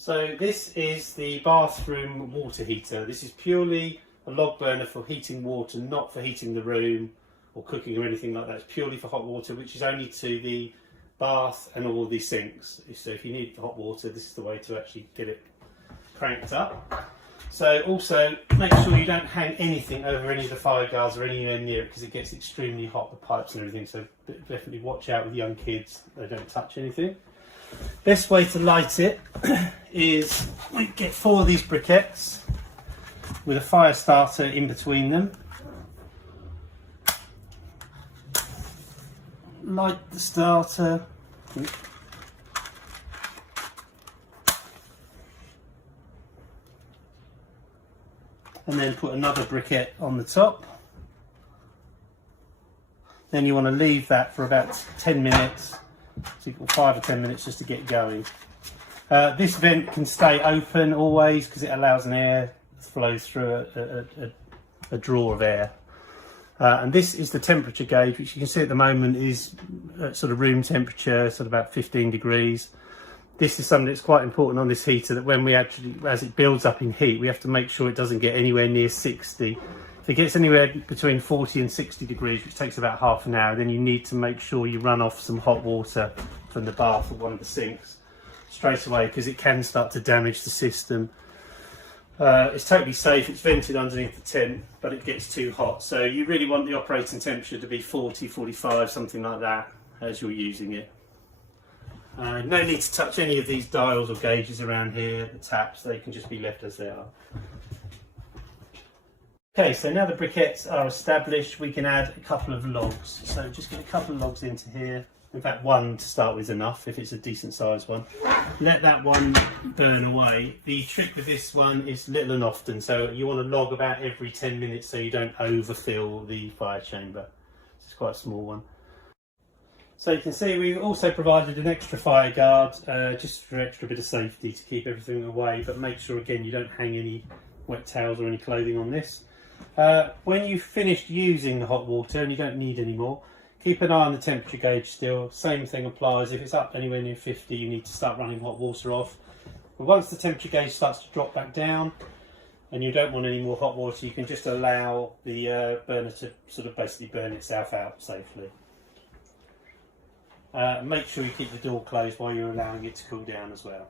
So this is the bathroom water heater. This is purely a log burner for heating water, not for heating the room or cooking or anything like that. It's purely for hot water, which is only to the bath and all the sinks. So if you need hot water, this is the way to actually get it cranked up. So also make sure you don't hang anything over any of the fire guards or anywhere near it, because it gets extremely hot, the pipes and everything. So definitely watch out with young kids, they don't touch anything. Best way to light it is we get 4 of these briquettes with a fire starter in between them. Light the starter. And then put another briquette on the top. Then you want to leave that for about 10 minutes. So 5 or 10 minutes just to get going. This vent can stay open always because it allows an air flow through a drawer of air. And this is the temperature gauge, which you can see at the moment is sort of room temperature, sort of about 15 degrees. This is something that's quite important on this heater, that when we actually, as it builds up in heat, we have to make sure it doesn't get anywhere near 60. If it gets anywhere between 40 and 60 degrees, which takes about half an hour, then you need to make sure you run off some hot water from the bath or one of the sinks straight away, because it can start to damage the system. It's totally safe, it's vented underneath the tent, but it gets too hot. So you really want the operating temperature to be 40, 45, something like that as you're using it. No need to touch any of these dials or gauges around here, the taps, they can just be left as they are. Okay, so now the briquettes are established, we can add a couple of logs. So just get a couple of logs into here. In fact, one to start with is enough if it's a decent sized one. Let that one burn away. The trick with this one is little and often, so you want to log about every 10 minutes so you don't overfill the fire chamber. It's quite a small one. So you can see we've also provided an extra fire guard, just for extra bit of safety to keep everything away, but make sure again you don't hang any wet towels or any clothing on this. When you've finished using the hot water and you don't need any more, keep an eye on the temperature gauge still. Same thing applies. If it's up anywhere near 50, you need to start running hot water off. But once the temperature gauge starts to drop back down and you don't want any more hot water, you can just allow the burner to sort of basically burn itself out safely. Make sure you keep the door closed while you're allowing it to cool down as well.